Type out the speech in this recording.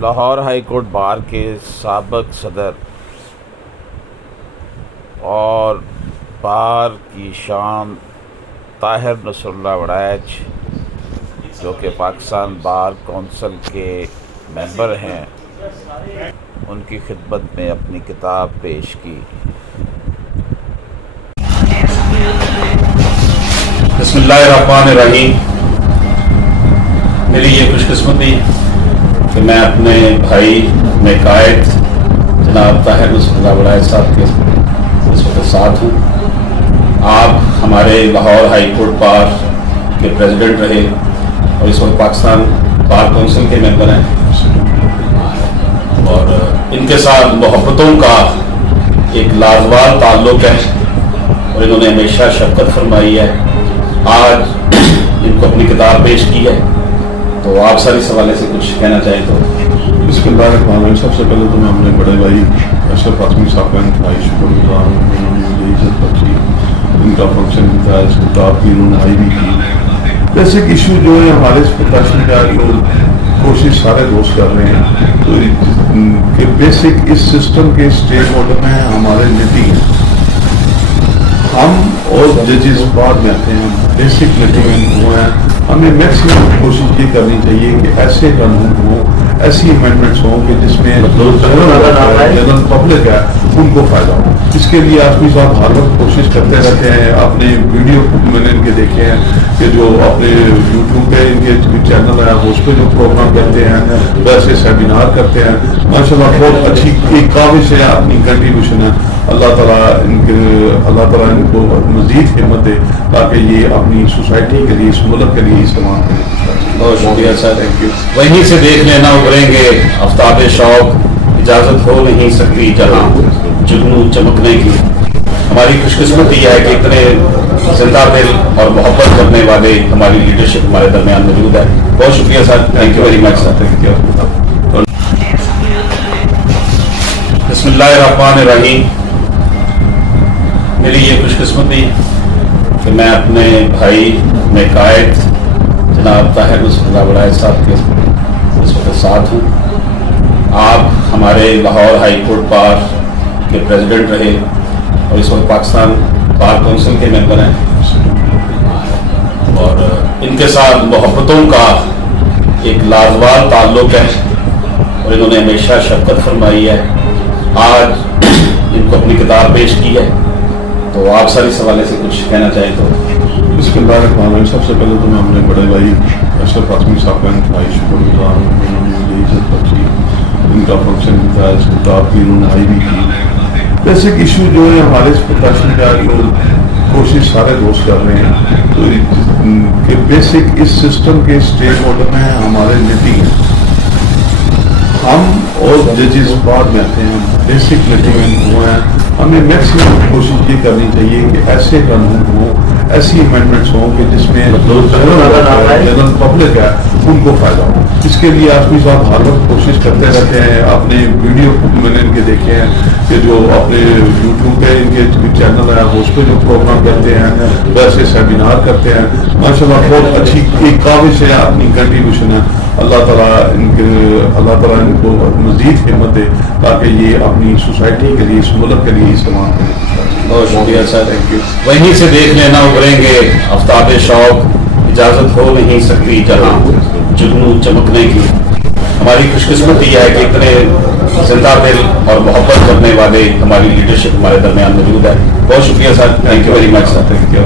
Lahore high court bar کے سابق صدر اور بار کی شان طاہر نصر اللہ وڑائچ، جو کہ پاکستان بار کونسل کے ممبر ہیں، ان کی خدمت میں اپنی کتاب پیش کی۔ بسم اللہ الرحمن الرحیم۔ میری یہ خوش قسمتی کہ میں اپنے بھائی میں قائد جناب طاہر نصر اللہ وڑائچ صاحب کے اس وقت ساتھ ہوں۔ آپ ہمارے لاہور ہائی کورٹ بار کے پریزیڈنٹ رہے اور اس وقت پاکستان بار کونسل کے ممبر ہیں، اور ان کے ساتھ محبتوں کا ایک لازوال تعلق ہے اور انہوں نے ہمیشہ شفقت فرمائی ہے۔ آج ان کو اپنی کتاب پیش کی ہے، تو آپ سر اس حوالے سے کچھ کہنا چاہیں تو۔ بسم اللہ الرحمن الرحیم۔ سب سے پہلے تو میں اپنے بڑے بھائی اشرف قاسمی صاحب کا انتہائی شکر گزار ہوں، انہوں نے مجھے عزت بخشی، ان کا فنکشن بھی تھا، اس کتاب کی انہوں نے آئی بھی کی۔ بیسک ایشو جو ہے ہمارے اس پروفیشن کا، جو کوشش سارے دوست کر رہے ہیں تو کہ بیسک اس سسٹم کے اسٹیک ہولڈر میں ہمارے لٹیگنٹ ہم اور ججز بعد میں آتے ہیں، بیسک لٹیگنٹ وہ ہیں۔ ہمیں میکسیمم کوشش یہ کرنی چاہیے کہ ایسے قانون ہوں، ایسی امینڈمنٹس ہوں کہ جس میں جنرل پبلک ہے ان کو فائدہ ہو۔ اس کے لیے آسمی صاحب ہر وقت کوشش کرتے رہتے ہیں۔ اپنے ویڈیو میں نے ان کے دیکھے ہیں کہ جو اپنے یوٹیوب پہ ان کے چینل ہے اس پہ جو پروگرام کرتے ہیں، ویسے سیمینار کرتے ہیں، ماشاء اللہ بہت اچھی ایک کاوش ہے، اپنی کنٹریبیوشن ہے۔ اللہ تعالیٰ ان کو مزید ہمت دے تاکہ یہ اپنی سوسائٹی کے لیے، اس ملک کے لیے استعمال کریں۔ بہت شکریہ سر، تھینک یو۔ وہیں سے دیکھ لینا ابھریں گے آفتاب شوق، اجازت ہو نہیں سکتی جہاں جگنو چمکنے کی۔ ہماری خوش قسمتی یہ ہے کہ اتنے زندہ دل اور محبت کرنے والے ہماری لیڈرشپ ہمارے درمیان موجود ہے۔ بہت شکریہ sir, thank you very much sir, thank you. بسم اللہ الرحمن الرحیم۔ میری یہ خوش قسمتی کہ میں اپنے بھائی میں قائد جناب طاہر نصر اللہ وڑائچ صاحب کے اس وقت ساتھ ہوں۔ آپ ہمارے لاہور ہائی کورٹ بار کے پریزیڈنٹ رہے اور اس وقت پاکستان بار کونسل کے ممبر ہیں، اور ان کے ساتھ محبتوں کا ایک لازوال تعلق ہے اور انہوں نے ہمیشہ شفقت فرمائی ہے۔ آج ان کو اپنی کتاب پیش کی ہے، تو آپ سر اس حوالے سے کچھ کہنا چاہیں تو۔ بسم اللہ الرحمن الرحیم۔ سب سے پہلے تو میں اپنے بڑے بھائی اشرف قاسمی صاحب کا انتہائی شکر گزار ہوں، انہوں نے مجھے عزت بخشی، ان کا فنکشن بھی تھا، اس کتاب کی انہوں نے آئی بھی کی۔ بیسک ایشو جو ہے ہمارے اس پروفیشن کا، جو کوشش سارے دوست کر رہے ہیں تو کہ بیسک اس سسٹم کے اسٹیک ہولڈر میں ہمارے لٹیگنٹ ہم اور ججز بعد میں آتے ہیں، بیسک لٹیگنٹ وہ ہیں۔ ہمیں میکسیمم کوشش یہ کرنی چاہیے کہ ایسے قانون ہوں، ایسی امینڈمنٹس ہوں کہ جس میں جنرل پبلک ہے ان کو فائدہ ہو۔ اس کے لیے آسمی صاحب ہر وقت کوشش کرتے رہتے ہیں۔ اپنے ویڈیو میں نے ان کے دیکھے ہیں کہ جو اپنے یوٹیوب پہ ان کے چینل ہے اس پہ جو پروگرام کرتے ہیں، ویسے سیمینار کرتے ہیں، ماشاء اللہ بہت اچھی ایک کاوش ہے، اپنی کنٹریبیوشن ہے۔ اللہ تعالیٰ ان کو مزید ہمت دے تاکہ یہ اپنی سوسائٹی کے لیے، اس ملک کے لیے استعمال کریں۔ بہت شکریہ سر، تھینک یو۔ وہیں سے دیکھ لینا ابھریں گے آفتاب شوق، اجازت ہو نہیں سکتی جہاں جگنو چمکنے کی۔ ہماری خوش قسمتی یہ ہے کہ اتنے زندہ دل اور محبت کرنے والے ہماری لیڈرشپ ہمارے درمیان موجود ہے۔ بہت شکریہ sir, thank you very much sir, thank you.